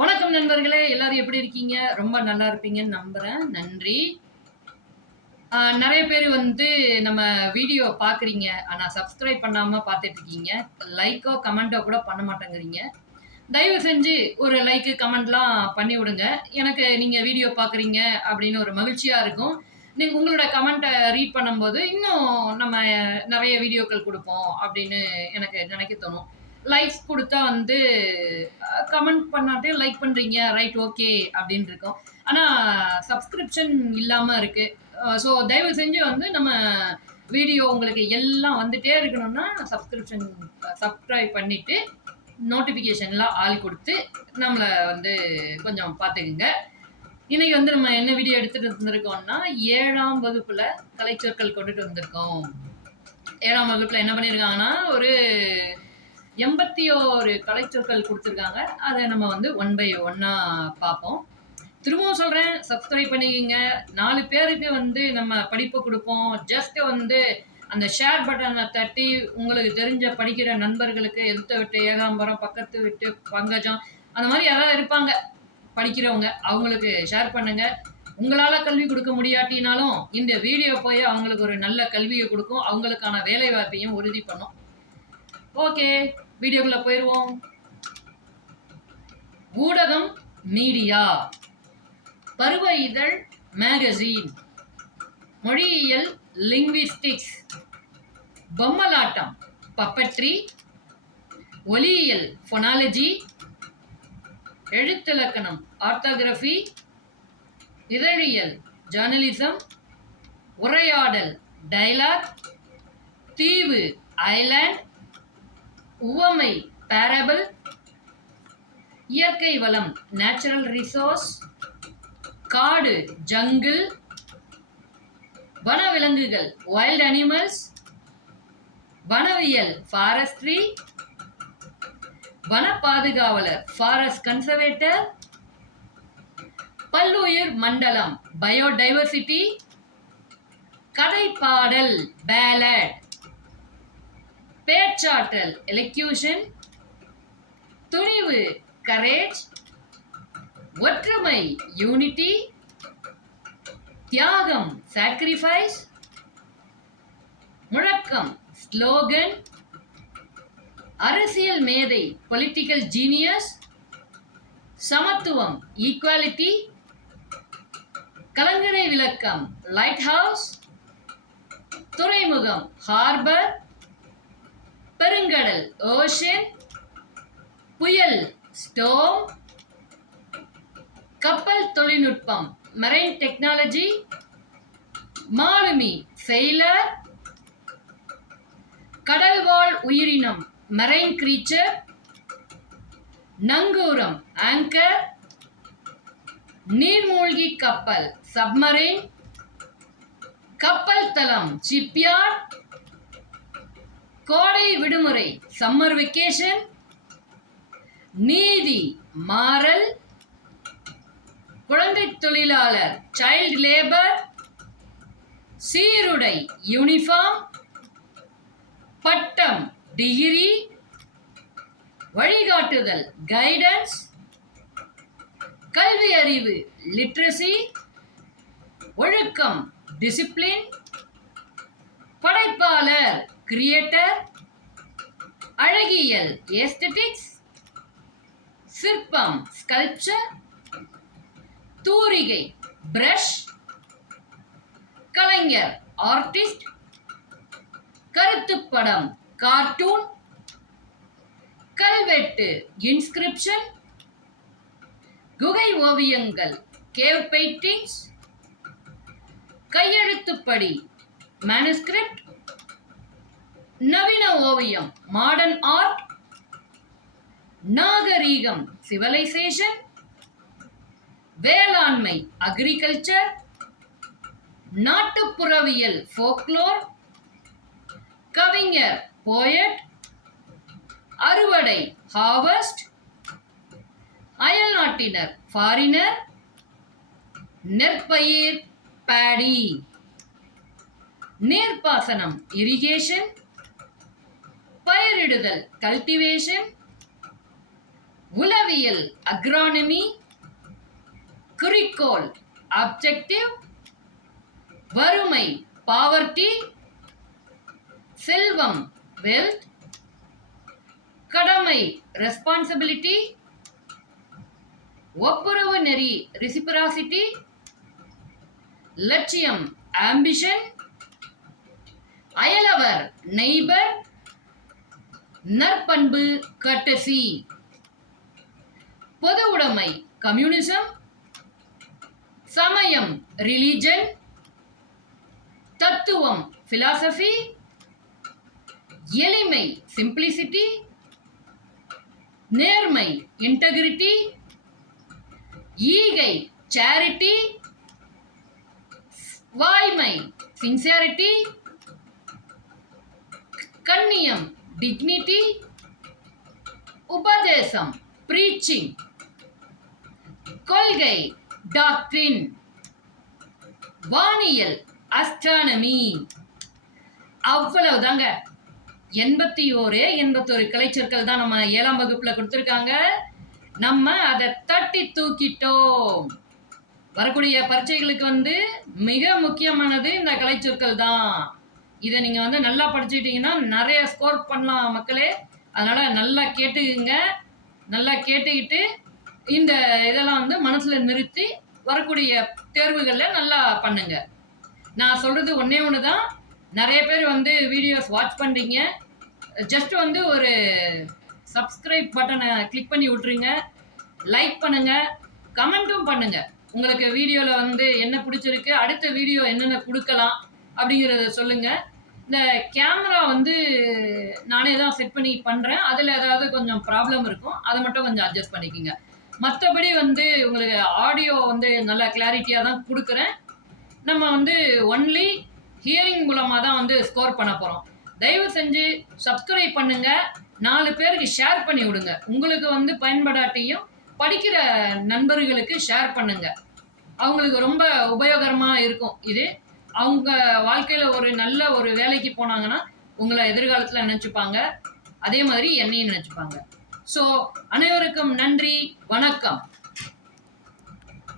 வணக்கம் நண்பர்களே எல்லாரும் எப்படி இருக்கீங்க? ரொம்ப நல்லா இருப்பீங்கன்னு நம்புறேன். நன்றி. நிறைய பேர் வந்து நம்ம வீடியோ பார்க்குறீங்க ஆனால் சப்ஸ்கிரைப் பண்ணாமல் பார்த்துட்டு இருக்கீங்க. லைக்கோ கமெண்ட்டோ கூட பண்ண மாட்டேங்கிறீங்க. தயவு செஞ்சு ஒரு லைக்கு கமெண்ட்லாம் பண்ணி விடுங்க. எனக்கு நீங்கள் வீடியோ பார்க்குறீங்க அப்படின்னு ஒரு மகிழ்ச்சியாக இருக்கும். நீங்கள் உங்களோட கமெண்ட்டை ரீட் பண்ணும்போது இன்னும் நம்ம நிறைய வீடியோக்கள் கொடுப்போம் அப்படின்னு எனக்கு நினைக்க தோணும். லைக்ஸ் கொடுத்தா வந்து கமெண்ட் பண்ணாட்டே லைக் பண்ணுறீங்க ரைட் ஓகே அப்படின்னு இருக்கோம் ஆனால் சப்ஸ்கிரிப்ஷன் இல்லாமல் இருக்குது ஸோ தயவு செஞ்சு வந்து நம்ம வீடியோ உங்களுக்கு எல்லாம் வந்துட்டே இருக்கணும்னா சப்ஸ்கிரிப்ஷன் சப்ஸ்கிரைப் பண்ணிவிட்டு நோட்டிஃபிகேஷன்லாம் ஆள் கொடுத்து நம்மளை வந்து கொஞ்சம் பார்த்துக்குங்க. இன்னைக்கு வந்து நம்ம என்ன வீடியோ எடுத்துகிட்டு வந்திருக்கோம்னா ஏழாம் வகுப்பில் கலைச்சொற்கள் கொண்டுட்டு வந்திருக்கோம். ஏழாம் வகுப்பில் என்ன பண்ணியிருக்காங்கன்னா ஒரு எண்பத்தி ஒரு கலைச்சொற்கள் கொடுத்துருக்காங்க. அதை நம்ம வந்து ஒன் பை ஒன்னாக பார்ப்போம். திரும்பவும் சொல்கிறேன் சப்ஸ்கிரைப் பண்ணிக்கோங்க. நாலு பேருக்கு வந்து நம்ம படிப்பு கொடுப்போம். ஜஸ்ட் வந்து அந்த ஷேர் பட்டனை தட்டி உங்களுக்கு தெரிஞ்ச படிக்கிற நண்பர்களுக்கு எதிர்த்த விட்டு ஏகாம்பரம் பக்கத்து விட்டு பங்கஜம் அந்த மாதிரி யாராவது இருப்பாங்க படிக்கிறவங்க அவங்களுக்கு ஷேர் பண்ணுங்க. உங்களால் கல்வி கொடுக்க முடியாட்டினாலும் இந்த வீடியோ போய் அவங்களுக்கு ஒரு நல்ல கல்வியை கொடுக்கும். அவங்களுக்கான வேலை வாய்ப்பையும் உறுதி பண்ணும். ஓகே வீடியோக்குள்ள போயிடுவோம் ஊடகம் மீடியா. பருவ இதழ் மேகசின் மொழியியல் லிங்குவிஸ்டிக்ஸ் பொம்மலாட்டம் பப்பட்ரி ஒலியியல் ஃபொனாலஜி எழுத்திலக்கணம் ஆர்த்தோகிராஃபி இதழியல் ஜேர்னலிசம் உரையாடல் டைலாக் தீவு ஐலாண்ட் உவமை பேரபிள் இயற்கை வளம் நேச்சுரல் ரிசோர்ஸ் காடு ஜங்கிள் வனவிலங்குகள் வைல்ட் அனிமல்ஸ் வனவியல் ஃபாரஸ்ட்ரி வன பாதுகாவலர் ஃபாரஸ்ட் கன்சர்வேட்டர் பல்லுயிர் மண்டலம் பயோடைவர்சிட்டி கதை பாடல் பேலட் பேச்சாற்றல் எலக்யூஷன் துணிவு கரேஜ் ஒற்றுமை யூனிட்டி தியாகம் சாக்ரிஃபைஸ் முழக்கம் ஸ்லோகன் அரசியல் மேதை பொலிட்டிக்கல் ஜீனியஸ் சமத்துவம் ஈக்குவாலிட்டி கலங்கரை விளக்கம் லைட் ஹவுஸ் துறைமுகம் ஹார்பர் பெருங்கடல் ஓஷன் புயல் ஸ்டோம் கப்பல் தொழில்நுட்பம் மரைன் டெக்னாலஜி மாலுமி ஃபெயிலர் கடல்வாழ் உயிரினம் மெரைன் கிரீச்சர் நங்கூரம் ஆங்கர் நீர்மூழ்கி கப்பல் சப்மரைன் கப்பல் தளம் ஷிப்யார்ட் கோடை விடுமுறை சம்மர் வெக்கேஷன் நீதி மாறல் குழந்தை தொழிலாளர் சைல்ட் லேபர் சீருடை யூனிஃபார்ம் பட்டம் டிகிரி வழிகாட்டுதல் கைடன்ஸ் கல்வி அறிவு லிட்ரஸி ஒழுக்கம் டிசிப்ளின் படைப்பாளர் கிரியேட்டர் அழகியல் ஏஸ்தட்டிக்ஸ் சிற்பம் ஸ்கல்ப்சர் தூரிகை பிரஷ் கலைஞர் ஆர்டிஸ்ட் கருத்துப்படம் கார்ட்டூன் கல்வெட்டு இன்ஸ்கிரிப்ஷன் குகை ஓவியங்கள் கேவ் பெயிண்டிங்ஸ் கையெழுத்துப்படி மேனுஸ்கிரிப்ட் நவீன ஓவியம் மாடர்ன் ஆர்ட் நாகரீகம் சிவலைசேஷன் வேளாண்மை அக்ரிகல்ச்சர் நாட்டுப்புறவியல் ஃபோக்லோர் கவிஞர் போயட் அறுவடை ஹார்வஸ்ட் அயல்நாட்டினர் ஃபாரினர் நெற்பயிர் பேடி நீர்ப்பாசனம் இரிகேஷன் பயிரிடுதல் கல்டிவேஷன் உளவியல் அக்ரானமி குறிக்கோள் அப்ஜெக்டிவ் வறுமை பாவர்டி செல்வம் வெல்த் கடமை ரெஸ்பான்சிபிலிட்டி ஒப்புரவு நெறி ரிசிபராசிட்டி லட்சியம் ஆம்பிஷன் அயலவர் நெய்பர் நற்பண்பு கட்டசி. பொது உடைமை கம்யூனிசம். சமயம் ரிலிஜன். தத்துவம் பிலாசபி. எளிமை சிம்பிளிசிட்டி. நேர்மை இன்டெகிரிட்டி. ஈகை சேரிட்டி. வாய்மை சின்சியாரிட்டி. கண்ணியம் டிக்னிட்டி உபதேசம் ப்ரீச்சிங் கொள்கை டாக்டின் வானியல் அஸ்ட்ரானமி அவ்வளவுதாங்க. எண்பத்தி ஓரு எண்பத்தோரு கலைச்சொற்கள் தான் நம்ம ஏழாம் வகுப்புல கொடுத்துருக்காங்க. நம்ம அதை தட்டி தூக்கிட்டோம். வரக்கூடிய பரீட்சைகளுக்கு வந்து மிக முக்கியமானது இந்த கலைச்சொற்கள் தான். இதை நீங்கள் வந்து நல்லா படிச்சுக்கிட்டீங்கன்னா நிறைய ஸ்கோர் பண்ணலாம் மக்களே. அதனால் நல்லா கேட்டுக்குங்க. நல்லா கேட்டுக்கிட்டு இந்த இதெல்லாம் வந்து மனசில் நிறுத்தி வரக்கூடிய தேர்வுகளில் நல்லா பண்ணுங்க. நான் சொல்கிறது ஒன்றே ஒன்று தான் நிறைய பேர் வந்து வீடியோஸ் வாட்ச் பண்ணுறீங்க ஜஸ்ட் வந்து ஒரு சப்ஸ்கிரைப் பட்டனை கிளிக் பண்ணி விட்ருங்க லைக் பண்ணுங்க. கமெண்ட்டும் பண்ணுங்கள் உங்களுக்கு வீடியோவில் வந்து என்ன பிடிச்சிருக்கு அடுத்த வீடியோ என்னென்ன கொடுக்கலாம் அப்படிங்கிறத சொல்லுங்க. இந்த கேமரா வந்து நானே தான் செட் பண்ணி பண்ணுறேன் அதில் ஏதாவது கொஞ்சம் ப்ராப்ளம் இருக்கும் அதை மட்டும் கொஞ்சம் அட்ஜஸ்ட் பண்ணிக்கோங்க. மற்றபடி வந்து உங்களுக்கு ஆடியோ வந்து நல்ல கிளாரிட்டியாக தான் கொடுக்குறேன். நம்ம வந்து ஒன்லி ஹியரிங் மூலமாக தான் வந்து ஸ்கோர் பண்ண போகிறோம் தயவு செஞ்சு சப்ஸ்கிரைப் பண்ணுங்கள் நாலு பேருக்கு ஷேர் பண்ணி விடுங்க. உங்களுக்கு வந்து பயன்படாட்டியும் படிக்கிற நண்பர்களுக்கு ஷேர் பண்ணுங்கள் அவங்களுக்கு ரொம்ப உபயோகரமாக இருக்கும் இது. அவங்க வாழ்க்கையில் ஒரு நல்ல ஒரு வேலைக்கு போனாங்கன்னா உங்களை எதிர்காலத்தில் நினச்சிப்பாங்க. அதே மாதிரி என்னையும் நினச்சிப்பாங்க. ஸோ அனைவருக்கும் நன்றி வணக்கம்.